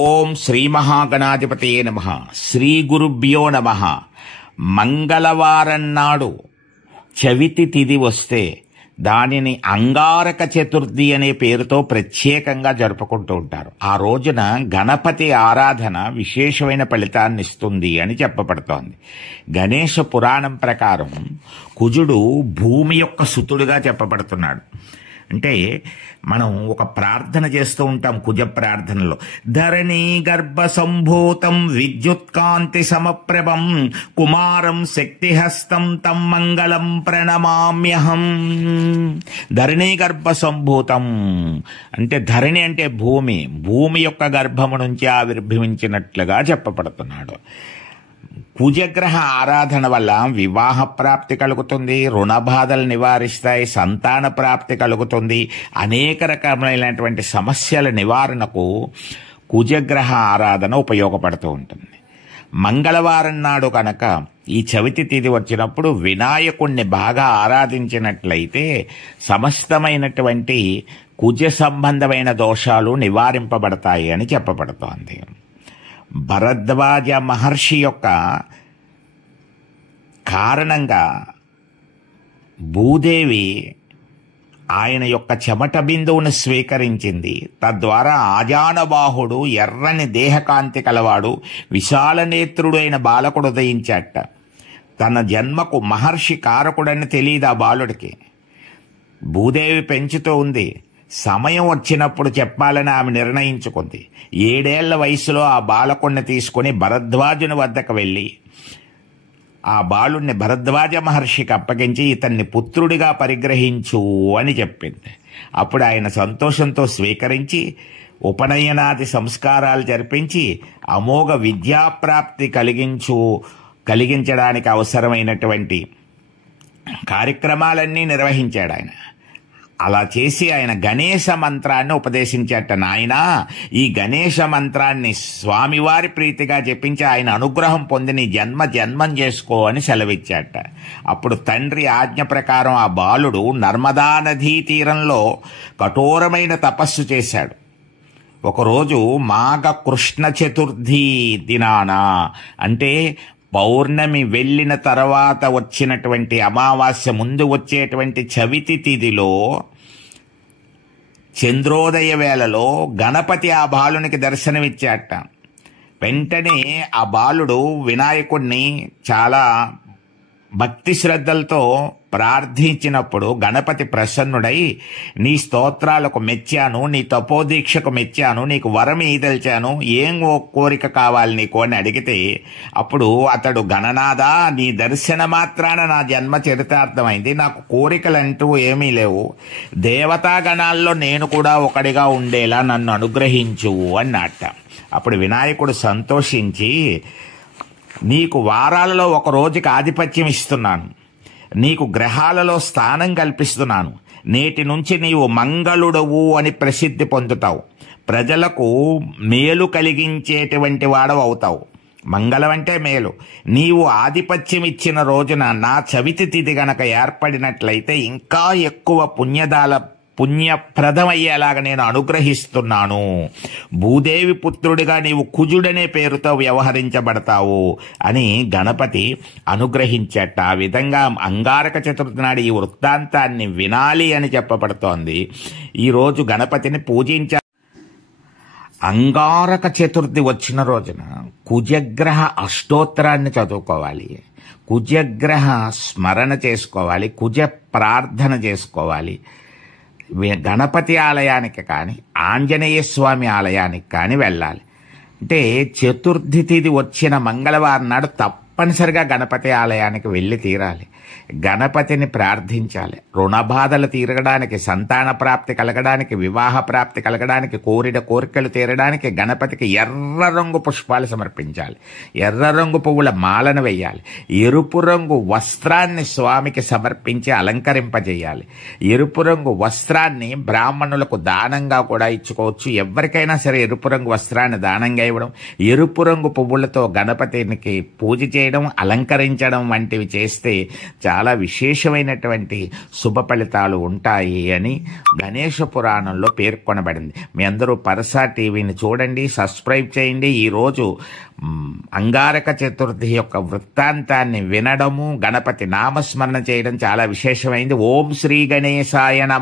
ఓం శ్రీ మహాగణాధిపతయే నమః. శ్రీ గురుభ్యో నమః. మంగళవారం నాడు చవితి తిథి వస్తే దానిని అంగారక చతుర్థి అనే పేరుతో ప్రత్యేకంగా జరుపుకుంటూ ఉంటారు. ఆ రోజున గణపతి ఆరాధన విశేషమైన ఫలితాన్ని ఇస్తుంది అని చెప్పబడుతోంది. గణేశ పురాణం ప్రకారం కుజుడు భూమి యొక్క సుతుడుగా చెప్పబడుతున్నాడు. అంటే మనం ఒక ప్రార్థన చేస్తూ ఉంటాం కుజ ప్రార్థనలో, ధరణీ గర్భ సంభూతం విద్యుత్కాంతి సమప్రభం కుమారం శక్తిహస్తం తం మంగళం ప్రణమామ్యహం. ధరణీ గర్భ సంభూతం అంటే ధరణి అంటే భూమి, భూమి యొక్క గర్భము నుంచి ఆవిర్భవించినట్లుగా చెప్పబడుతున్నాడు. కుజగ్రహ ఆరాధన వల్ల వివాహ ప్రాప్తి కలుగుతుంది, రుణ బాధలు నివారిస్తాయి, సంతాన ప్రాప్తి కలుగుతుంది. అనేక రకమైనటువంటి సమస్యల నివారణకు కుజగ్రహ ఆరాధన ఉపయోగపడుతూ ఉంటుంది. మంగళవారం నాడు కనుక ఈ చవితి తిథి వచ్చినప్పుడు వినాయకుణ్ణి బాగా ఆరాధించినట్లయితే సమస్తమైనటువంటి కుజ సంబంధమైన దోషాలు నివారింపబడతాయి అని చెప్పబడుతోంది. భరద్వాజ మహర్షి యొక్క కారణంగా భూదేవి ఆయన యొక్క చెమట బిందువును స్వీకరించింది. తద్వారా ఆజానబాహుడు ఎర్రని దేహకాంతి కలవాడు విశాల నేత్రుడు అయిన బాలకుడు ఉదయించాట. తన జన్మకు మహర్షి కారకుడని తెలియదు ఆ బాలుడికి. భూదేవి పెంచుతూ ఉంది. సమయం వచ్చినప్పుడు చెప్పాలని ఆమె నిర్ణయించుకుంది. 7 ఏళ్ల వయసులో ఆ బాలకుణ్ణి తీసుకుని భరద్వాజుని వద్దకు వెళ్ళి ఆ బాలుణ్ణి భరద్వాజ మహర్షికి అప్పగించి ఇతన్ని పుత్రుడిగా పరిగ్రహించు అని చెప్పింది. అప్పుడు ఆయన సంతోషంతో స్వీకరించి ఉపనయనాది సంస్కారాలు జరిపించి అమోఘ విద్యాప్రాప్తి కలిగించడానికి అవసరమైనటువంటి కార్యక్రమాలన్నీ నిర్వహించాడు ఆయన. అలా చేసి ఆయన గణేశ మంత్రాన్ని ఉపదేశించాట. నాయనా, ఈ గణేశ మంత్రాన్ని స్వామివారి ప్రీతిగా జపించి ఆయన అనుగ్రహం పొంది నీ జన్మం చేసుకో అని సెలవిచ్చాట. అప్పుడు తండ్రి ఆజ్ఞ ప్రకారం ఆ బాలుడు నర్మదా నదీ తీరంలో కఠోరమైన తపస్సు చేశాడు. ఒకరోజు మాఘ కృష్ణ చతుర్థి దినాన, అంటే పౌర్ణమి వెళ్ళిన తర్వాత వచ్చినటువంటి అమావాస్య ముందు వచ్చేటువంటి చవితి తిథిలో చంద్రోదయ వేళలో గణపతి ఆ బాలునికి దర్శనమిచ్చాట. వెంటనే ఆ బాలుడు వినాయకుడిని చాలా భక్తి శ్రద్ధలతో ప్రార్థించినప్పుడు గణపతి ప్రసన్నుడై, నీ స్తోత్రాలకు మెచ్చాను, నీ తపోదీక్షకు మెచ్చాను, నీకు వరం ఈదల్చాను, ఏం కోరిక కావాలి నీకు అని అడిగితే అప్పుడు అతడు, గణనాథ, నీ దర్శన మాత్రాన నా జన్మ చరితార్థమైంది, నాకు కోరికలంటూ ఏమీ లేవు, దేవతాగణాల్లో నేను కూడా ఒకడిగా ఉండేలా నన్ను అనుగ్రహించు అన్నట్ట. అప్పుడు వినాయకుడు సంతోషించి, నీకు వారాలలో ఒక రోజుకి ఆధిపత్యం ఇస్తున్నాను, నీకు గ్రహాలలో స్థానం కల్పిస్తున్నాను, నేటి నుంచి నీవు మంగళుడవు అని ప్రసిద్ధి పొందుతావు, ప్రజలకు మేలు కలిగించేటువంటి వాడవు అవుతావు. మంగళం అంటే మేలు. నీవు ఆధిపత్యం ఇచ్చిన రోజున నా చవితి తిథి గనక ఏర్పడినట్లయితే ఇంకా ఎక్కువ పుణ్యప్రదమయ్యేలాగా నేను అనుగ్రహిస్తున్నాను. భూదేవి పుత్రుడిగా నీవు కుజుడనే పేరుతో వ్యవహరించబడతావు అని గణపతి అనుగ్రహించట. ఆ విధంగా అంగారక చతుర్థి నాడు ఈ వృత్తాంతాన్ని వినాలి అని చెప్పబడుతోంది. ఈరోజు గణపతిని పూజించ అంగారక చతుర్థి వచ్చిన రోజున కుజగ్రహ అష్టోత్తరాన్ని చదువుకోవాలి, కుజగ్రహ స్మరణ చేసుకోవాలి, కుజ ప్రార్థన చేసుకోవాలి. గణపతి ఆలయానికి కానీ ఆంజనేయ స్వామి ఆలయానికి కానీ వెళ్ళాలి. అంటే చతుర్థి తిథి వచ్చిన మంగళవారం నాడు తప్పనిసరిగా గణపతి ఆలయానికి వెళ్ళి తీరాలి. గణపతిని ప్రార్థించాలి. రుణ బాధలు తీరడానికి, సంతాన ప్రాప్తి కలగడానికి, వివాహ ప్రాప్తి కలగడానికి, కోరిన కోరికలు తీరడానికి గణపతికి ఎర్ర రంగు పుష్పాలు సమర్పించాలి, ఎర్ర రంగు పువ్వుల మాలను వేయాలి, ఎరుపు రంగు వస్త్రాన్ని స్వామికి సమర్పించి అలంకరింపజేయాలి. ఎరుపు రంగు వస్త్రాన్ని బ్రాహ్మణులకు దానంగా కూడా ఇచ్చుకోవచ్చు. ఎవరికైనా సరే ఎరుపు రంగు వస్త్రాన్ని దానంగా ఇవ్వడం, ఎరుపు రంగు పువ్వులతో గణపతికి పూజ చేయడం, అలంకరించడం వంటివి చేస్తే చాలా విశేషమైనటువంటి శుభ ఫలితాలు ఉంటాయి అని గణేష పురాణంలో పేర్కొనబడింది. మీ అందరూ పరసా టీవీని చూడండి, సబ్స్క్రైబ్ చేయండి. ఈరోజు అంగారక చతుర్థి యొక్క వృత్తాంతాన్ని వినడము, గణపతి నామస్మరణ చేయడం చాలా విశేషమైంది. ఓం శ్రీ గణేశాయ నమః.